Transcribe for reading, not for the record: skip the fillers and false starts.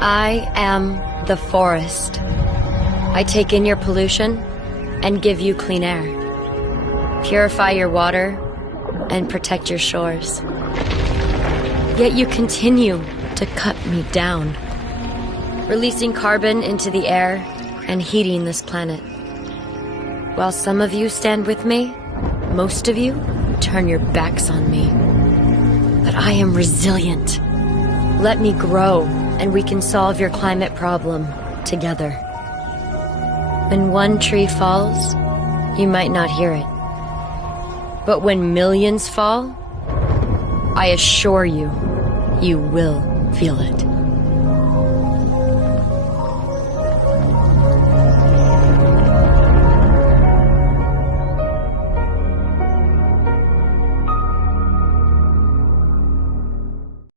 I am the forest. I take in your pollution and give you clean air. Purify your water and protect your shores. Yet you continue to cut me down, releasing carbon into the air and heating this planet. While some of you stand with me, most of you turn your backs on me. But I am resilient. Let me grow, and we can solve your climate problem together. When one tree falls, you might not hear it. But when millions fall, I assure you, you will feel it.